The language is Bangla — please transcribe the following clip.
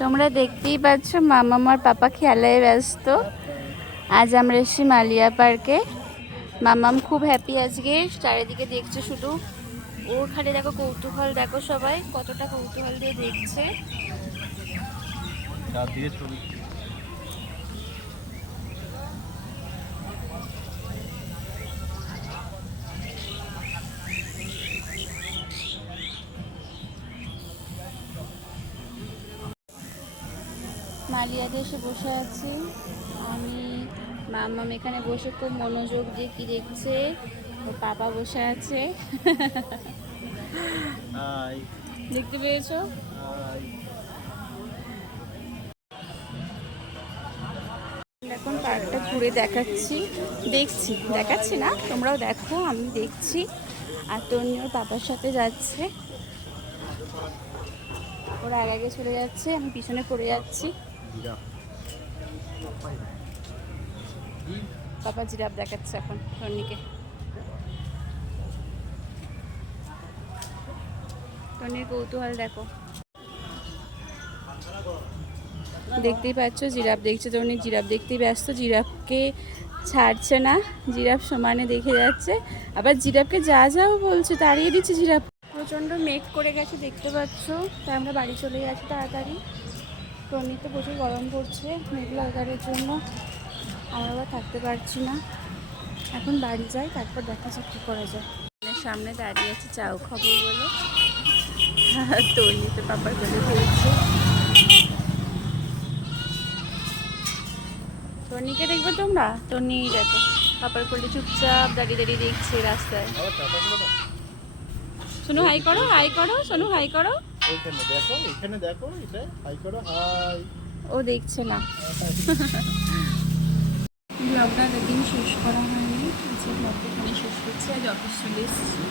তোমরা দেখতেই পাচ্ছ মামা আমার পাপা খেলায় ব্যস্ত। আজ আমরা এসেছি মালিয়া পার্কে মামাম খুব হ্যাপি আজকে। চারিদিকে দেখছে শুধু ওর খালি দেখো কৌতূহল, দেখো সবাই কতটা কৌতূহল দিয়ে দেখছে। মালিয়াতে এসে বসে আছি। আমি মামাম এখানে বসে খুব মনোযোগ দিয়ে কি দেখছে ওর পাপা বসে আছে। দেখতে পেয়েছ? এখন পার্কটা ঘুরে দেখাচ্ছি। দেখছি দেখাচ্ছি না তোমরাও দেখো আমি দেখছি। আর তন্নি পাপার সাথে যাচ্ছে। ওরা আগে আগে চলে যাচ্ছে আমি পিছনে পড়ে যাচ্ছি। পাপা জিরাফ দেখাচ্ছে এখন তন্নিকে তন্নির কৌতূহল দেখো। দেখতেই পাচ্ছ, জিরাফ দেখছে তন্নি জিরাফ দেখতেই ব্যস্ত, জিরাফকে ছাড়ছে না। জিরাফ সমানে দেখে যাচ্ছে। আবার জিরাফকে যা যাও বলছে তাড়িয়ে দিচ্ছে জিরাফ। প্রচণ্ড মেঘ করে গেছে, দেখতে পাচ্ছ। তাই আমরা বাড়ি চলে যাচ্ছি তাড়াতাড়ি। টনিতে প্রচুর গরম পড়ছে মেঘলা ওয়েদারের জন্য। আমরা আবার থাকতে পারছি না। এখন বাড়ি যাই তারপর দেখা যাক কী করা যায়। সামনে দাঁড়িয়ে আছে চাও খাব বলে। তন্নিতে পাপার করে ফেলছে টনিকে দেখবে তোমরা? টনি দেখো পাপার কোলে চুপচাপ দাঁড়িয়ে দাঁড়িয়ে দেখছে রাস্তায়। শোনো হাই করো হাই করো শোনো হাই করো। এইখানে দেখো এখানে দেখো এটা হাই করো হাই ও দেখছে না। ব্লগটা দিন শেষ করা হয়নি যে ব্লগটা এখানে শেষ করছি আজ অফিস চলে এসেছি।